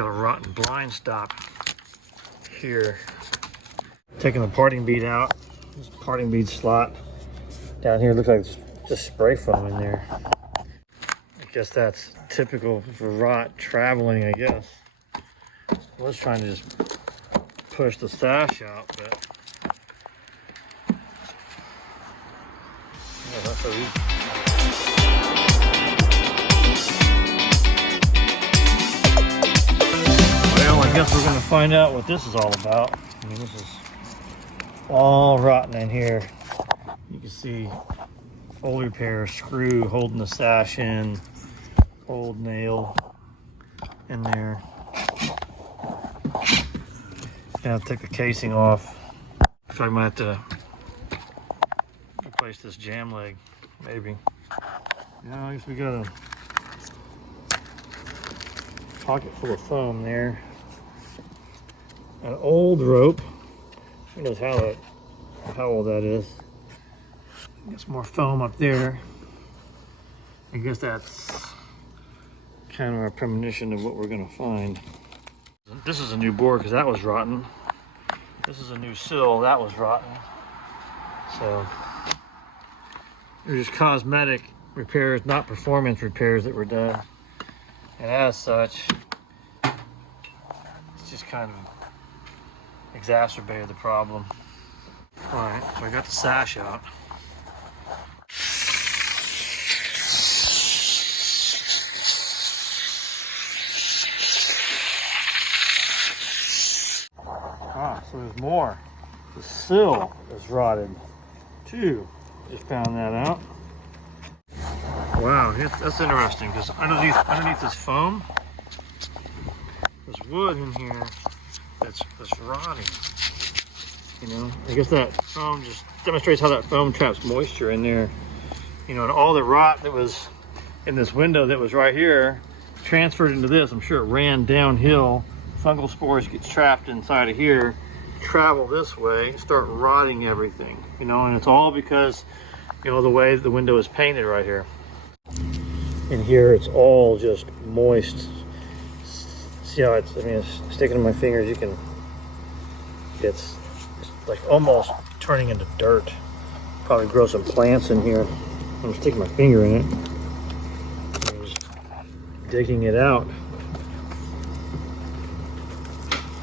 got a rotten blind stop here. Taking the parting bead out. This parting bead slot down here looks like it's just spray foam in there. I guess that's typical for rot traveling, I guess. I was trying to just push the sash out, but yeah, that's so easy. Well, I guess we're gonna find out what this is all about. I mean, this is all rotten in here. You can see old repair screw holding the sash in, old nail in there. Gonna have to take the casing off. Looks like I might have to replace this jam leg, maybe. Yeah, I guess we got a pocket full of foam there. An old rope. Who knows how old that is. Got some more foam up there. I guess that's kind of a premonition of what we're gonna find. This is a new board because that was rotten. This is a new sill, that was rotten. So they're just cosmetic repairs, not performance repairs that were done. And as such, it's just kind of exacerbated the problem. All right, so I got the sash out. So there's more. The sill is rotted too. Just found that out. Wow, that's interesting because underneath this foam, there's wood in here that's rotting. You know, I guess that foam just demonstrates how that foam traps moisture in there. You know, and all the rot that was in this window that was right here transferred into this. I'm sure it ran downhill. Fungal spores get trapped inside of here, travel this way, start rotting everything, you know, and it's all because, you know, the way the window is painted right here. In here, it's all just moist. See how it's, I mean, it's sticking to my fingers. You can, it's like almost turning into dirt. Probably grow some plants in here. I'm sticking my finger in it. I'm just digging it out.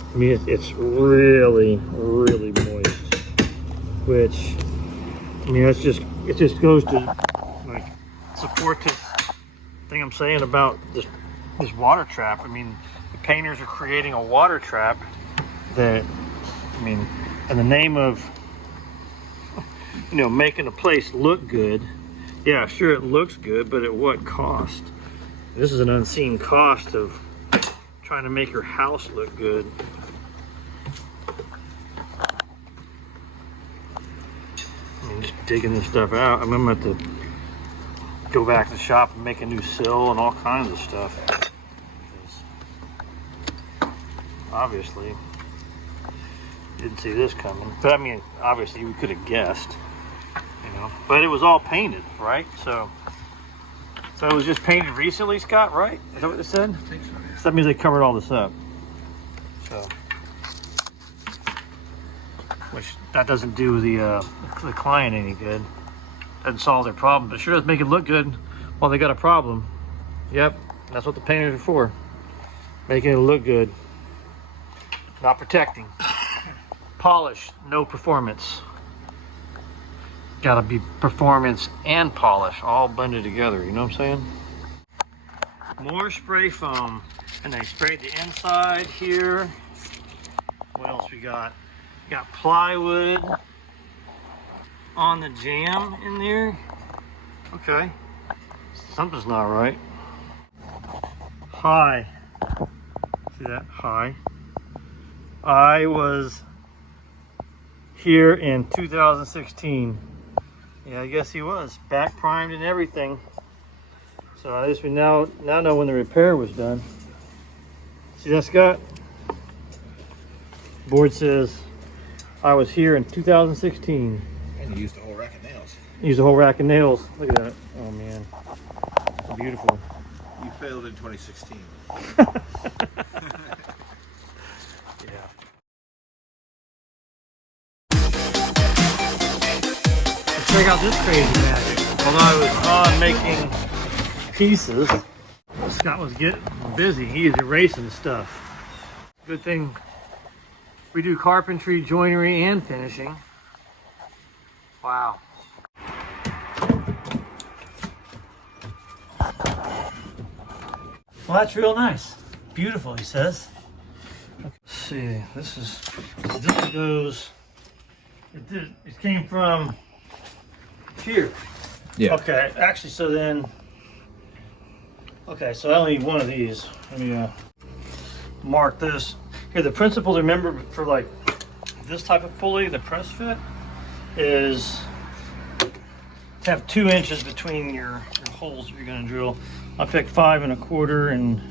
I mean, it's really, really moist, which, I mean, it just goes to like support this thing I'm saying about this water trap. I mean, the painters are creating a water trap that, I mean, in the name of, you know, making a place look good. Yeah, sure, it looks good, but at what cost? This is an unseen cost of trying to make your house look good. I'm just digging this stuff out. I'm gonna have to go back to the shop and make a new sill and all kinds of stuff. Obviously, didn't see this coming. But I mean, obviously we could have guessed, you know. But it was all painted, right? So it was just painted recently, Scott, right? Is that what it said? I think so. So that means they covered all this up. So, which that doesn't do the client any good. Doesn't solve their problem, but it sure does make it look good while they got a problem. Yep, that's what the painters are for. Making it look good. Not protecting. Polish, no performance. Gotta be performance and polish all blended together, you know what I'm saying? More spray foam. And they sprayed the inside here. What else we got? We got plywood on the jam in there. Okay. Something's not right. Hi. See that? Hi. I was here in 2016. Yeah, I guess he was. Back primed and everything. So I guess we now know when the repair was done. See that, Scott? Board says I was here in 2016. And you used a whole rack of nails. Used a whole rack of nails. Look at that. Oh man, beautiful. You failed in 2016. check out this crazy magic. While I was on making pieces, Scott was getting busy. He is erasing stuff. Good thing we do carpentry, joinery, and finishing. Wow. Well, that's real nice. Beautiful, he says. Let's see, this goes, it came from here. Yeah. Okay, actually, so then, okay, so I only need one of these. Let me mark this. Here, the principle to remember for like this type of pulley, the press fit, is to have 2 inches between your holes that you're gonna drill. I picked 5 1/4 and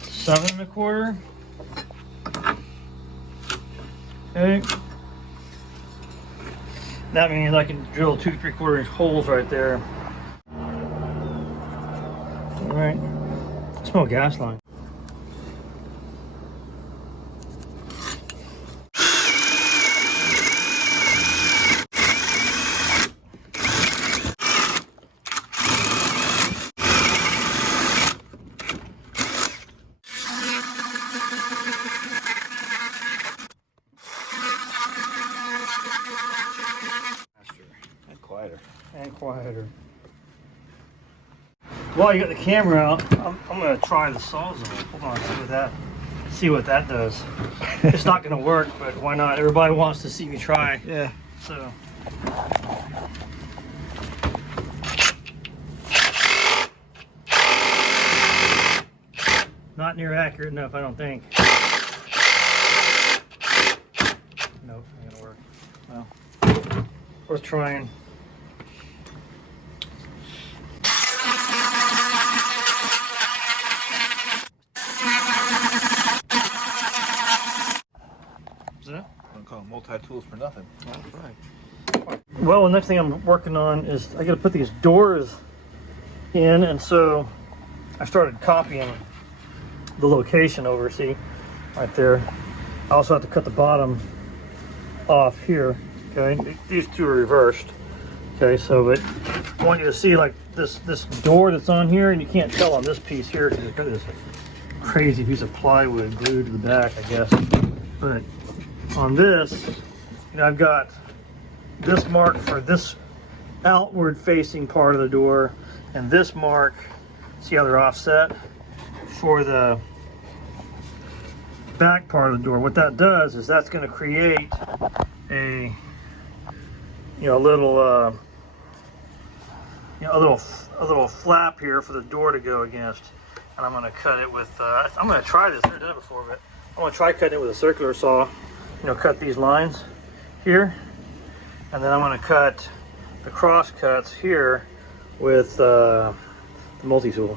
7 1/4. Okay. That means I can drill 2 3/4 inch holes right there. All right. I smell gas line. And quieter. While you got the camera out, I'm gonna try the Sawzall. Hold on, see what that does. It's not gonna work, but why not? Everybody wants to see me try. Yeah. So. Not near accurate enough, I don't think. Nope, ain't gonna work. Well, worth trying. Don't call them multi-tools for nothing. That's right. Well, the next thing I'm working on is I got to put these doors in, and so I started copying the location over. See, right there. I also have to cut the bottom off here. Okay, these two are reversed. Okay, so but I want you to see like this door that's on here, and you can't tell on this piece here because it's got this crazy piece of plywood glued to the back, I guess. But on this, you know, I've got this mark for this outward facing part of the door, and this mark, see how they're offset, for the back part of the door. What that does is that's going to create a, you know, a little a little flap here for the door to go against. And I'm going to cut it with I'm going to try this. I've never done it before, but I'm going to try cutting it with a circular saw. You know, cut these lines here, and then I'm going to cut the cross cuts here with the multi-tool.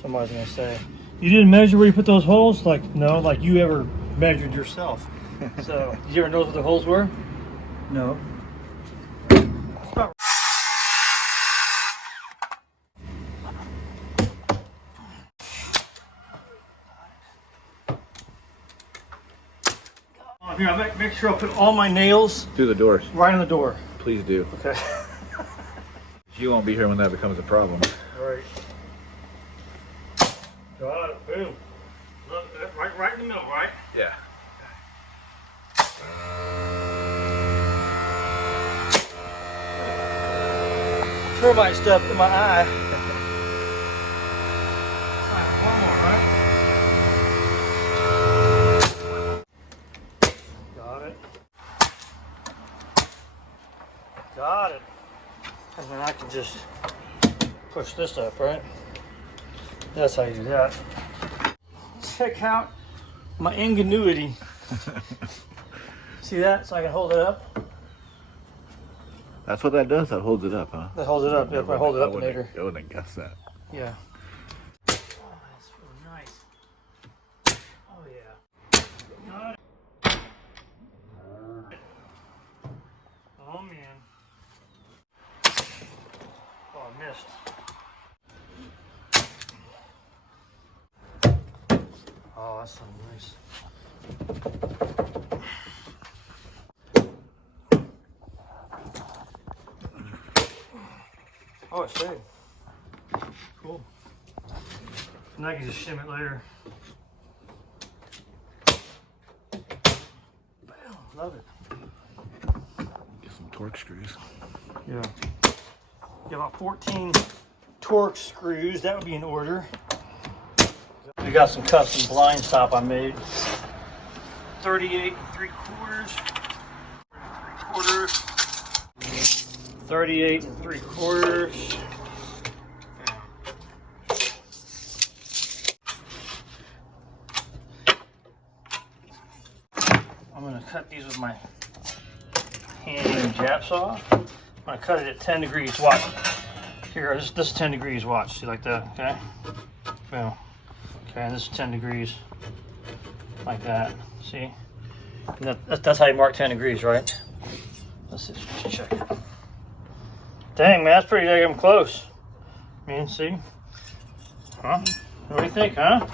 Somebody's gonna say, you didn't measure where you put those holes? Like, no, like you ever measured yourself. So, did you ever notice what the holes were? No. Here, I'll make sure I'll put all my nails Through the doors. right on the door. Please do. Okay. You won't be here when that becomes a problem. All right. Got it. Boom. Look, right in the middle, right? Yeah. Termite stuff in my eye. One more, right? Got it. Got it. And then I can just push this up, right? That's how you do that. Check out my ingenuity. See that? So I can hold it up. That's what that does? That holds it up, huh? That holds it up. Yep, I hold it up later. I wouldn't have guessed that. Yeah. Oh, that's really nice. Oh, yeah. Got it. Oh, man. Oh, I missed. Oh, that's so nice. Oh, it's saved. Cool. And I can just shim it later. Bam, love it. Get some torque screws. Yeah. Get about 14 torque screws. That would be in order. We got some custom blind stop I made. 38 3/4. 3/4. 38 3/4. I'm going to cut these with my hand jab saw. I'm going to cut it at 10 degrees. Watch. Here, this is 10 degrees. Watch. See, like that. Okay. Boom. Okay, and this is 10 degrees. Like that. See? And that's how you mark 10 degrees, right? Let's see. Let's check it. Dang, man, that's pretty damn close. I mean, see? Huh? What do you think, huh?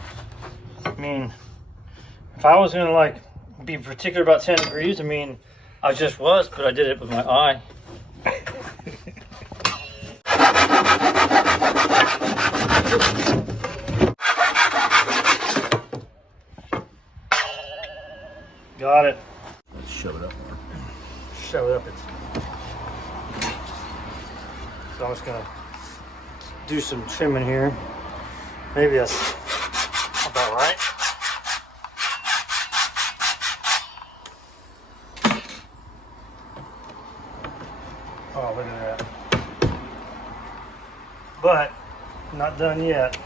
I mean, if I was gonna like be particular about 10 degrees, I mean, I just was, but I did it with my eye. Got it. Let's shove it up more. Shove it up. So I'm just gonna do some trimming here. Maybe that's about right. Oh, look at that. But not done yet.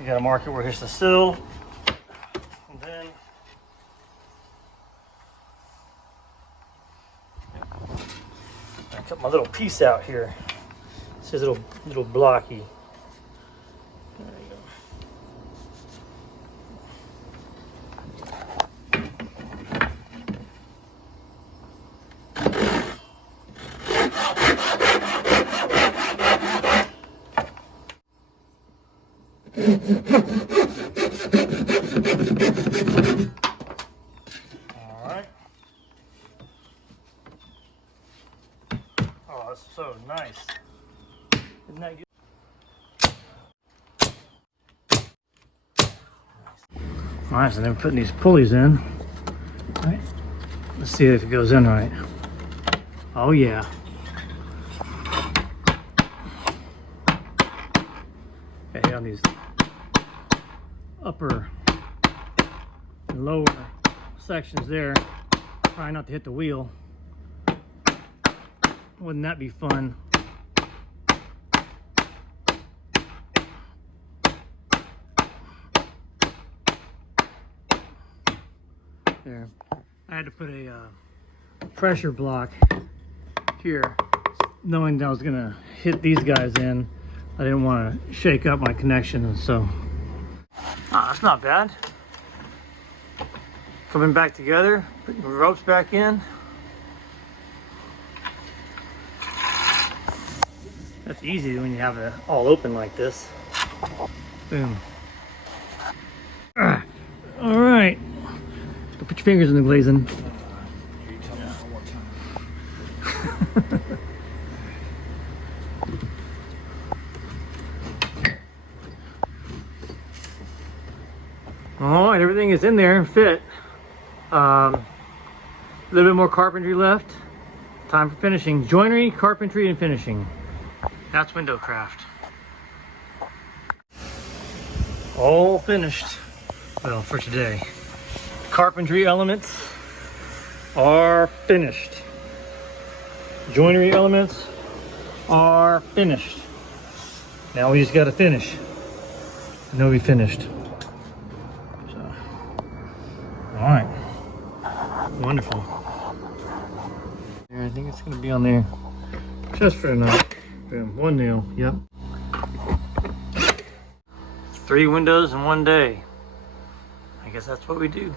You gotta mark it where here's the sill. And then I cut my little piece out here. This is a little blocky. There you go. All right. Oh, that's so nice. Isn't that good? All right, so then we're putting these pulleys in. All right, let's see if it goes in right. Oh yeah. Okay, on these upper and lower sections there, try not to hit the wheel. Wouldn't that be fun? There. I had to put a pressure block here, knowing that I was gonna hit these guys in. I didn't want to shake up my connection, so that's not bad. Coming back together, putting the ropes back in. That's easy when you have it all open like this. Boom. All right. Don't put your fingers in the glazing. All right, everything is in there and fit. A little bit more carpentry left. Time for finishing. Joinery, carpentry, and finishing. That's window craft. All finished. Well, for today. Carpentry elements are finished. Joinery elements are finished. Now we just got to finish. And they'll be finished. So, all right. Wonderful. And I think it's gonna be on there just for tonight. Boom, 1 nail, yep. 3 windows in 1 day. I guess that's what we do.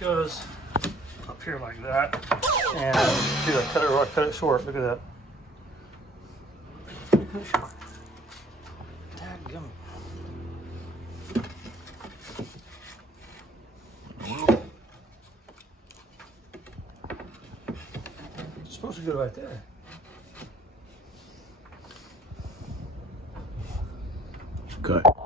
Goes up here like that, and do I cut it or I cut it short? Look at that. Cut it short. Dadgummit. It's supposed to go right there. Cut.